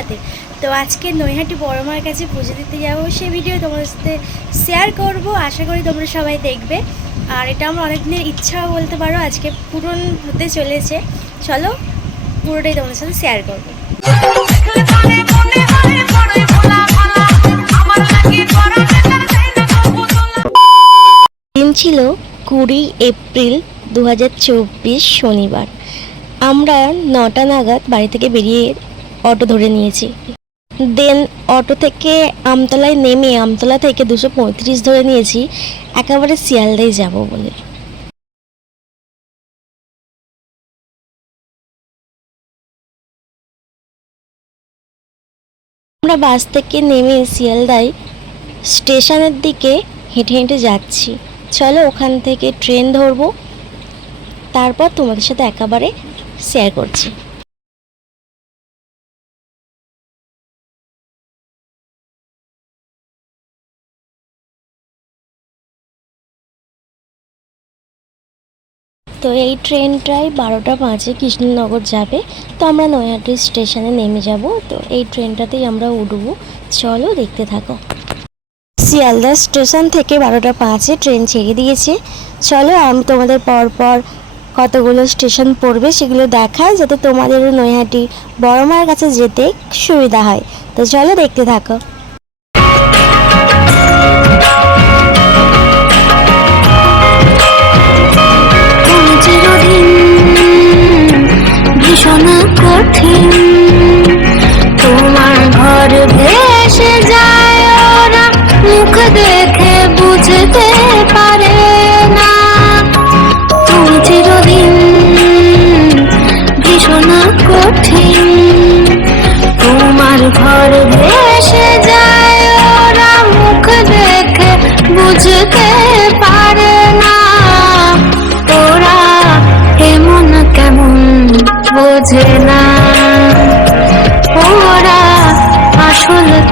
সাথে তো আজকে নৈহাটি বড় মার কাছে পুজো দিতে যাব। সে ভিডিও তোমাদের সাথে শেয়ার করব। আশা করি তোমরা সবাই দেখবে। আর এটা আমার অনেক দিনের ইচ্ছাও বলতে পারো, আজকে পূরণ হতে চলেছে। চলো, পুরোটাই তোমাদের সাথে শেয়ার করব। ছিল কুড়ি এপ্রিল দু হাজার চব্বিশ শনিবার। আমরা নটা নাগাদ বাড়ি থেকে বেরিয়ে অটো ধরে নিয়েছি। দেন অটো থেকে আমতলায় নেমে আমতলা থেকে দুশো পঁয়ত্রিশ ধরে নিয়েছি, একেবারে শিয়ালদায় যাব বলে। আমরা বাস থেকে নেমে শিয়ালদায় স্টেশনের দিকে হেঁটে হেঁটে যাচ্ছি। চলো ওখান থেকে ট্রেন ধরবো, তারপর তোমাদের সাথে একেবারে শেয়ার করছি। তো এই ট্রেনটাই বারোটা পাঁচে কৃষ্ণনগর যাবে। তো আমরা নয়াটি স্টেশনে নেমে যাব। তো এই ট্রেনটাতেই আমরা উঠবো। চলো দেখতে থাকো। শিয়ালদা স্টেশন থেকে বারোটা পাঁচে ট্রেন ছেড়ে দিয়েছে। চলো আমি, তোমাদের পর পর কতগুলো স্টেশন পড়বে সেগুলো দেখায়, যাতে তোমাদেরও নৈহাটি বড় মার কাছে যেতে সুবিধা হয়। তো চলো দেখতে থাকো।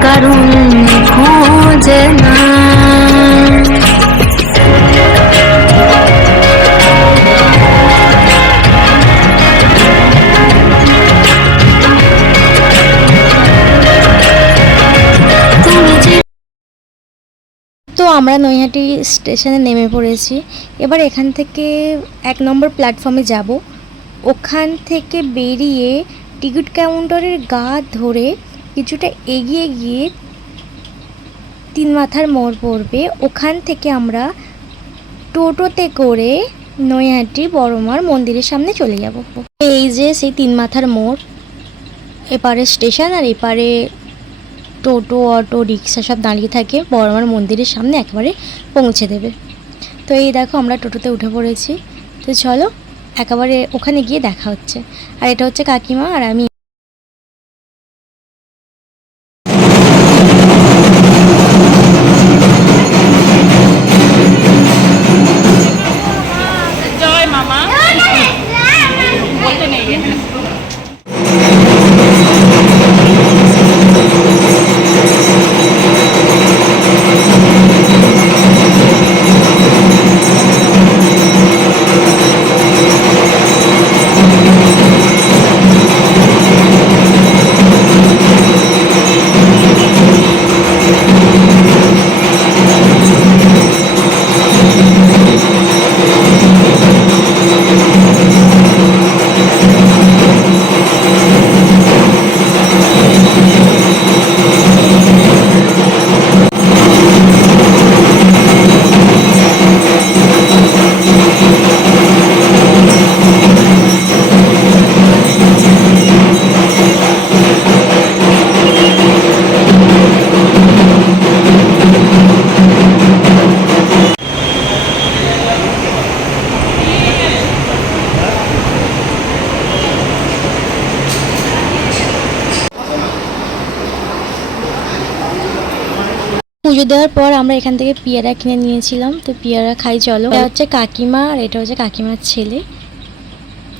কারণ খোঁজে তো আমরা নৈহাটি স্টেশনে নেমে পড়েছি। এবার এখান থেকে এক নম্বর প্ল্যাটফর্মে যাব। ওখান থেকে বেরিয়ে টিকিট কাউন্টারের গা ধরে কিছুটা এগিয়ে গিয়ে তিন মাথার মোড় পড়বে। ওখান থেকে আমরা টোটোতে করে নৈহাটি বড়মার মন্দিরের সামনে চলে যাব। এই যে সেই তিন মাথার মোড়, এপারে স্টেশন আর এপারে টোটো, অটো, রিক্সা সব দাঁড়িয়ে থাকে, বড়মার মন্দিরের সামনে একেবারে পৌঁছে দেবে। তো এই দেখো আমরা টোটোতে উঠে পড়েছি। তো চলো, একেবারে ওখানে গিয়ে দেখা হচ্ছে। আর এটা হচ্ছে কাকিমা আর আমি পুজো দেওয়ার পর আমরা এখান থেকে পিয়ারা কিনে নিয়েছিলাম। তো পিয়ারা খাই, চলো। এটা হচ্ছে কাকিমা আর এটা হচ্ছে কাকিমার ছেলে।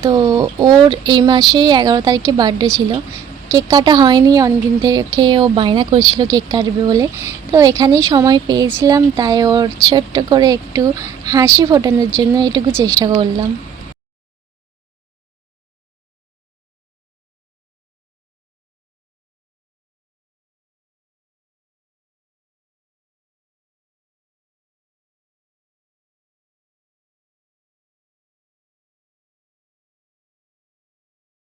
তো ওর এই মাসেই এগারো তারিখে বার্থডে ছিল। কেক কাটা হয়নি, অনেকদিন থেকে ও বায়না করেছিল কেক কাটবে বলে। তো এখানেই সময় পেয়েছিলাম, তাই ওর ছোট্ট করে একটু হাসি ফোটানোর জন্য এটুকু চেষ্টা করলাম।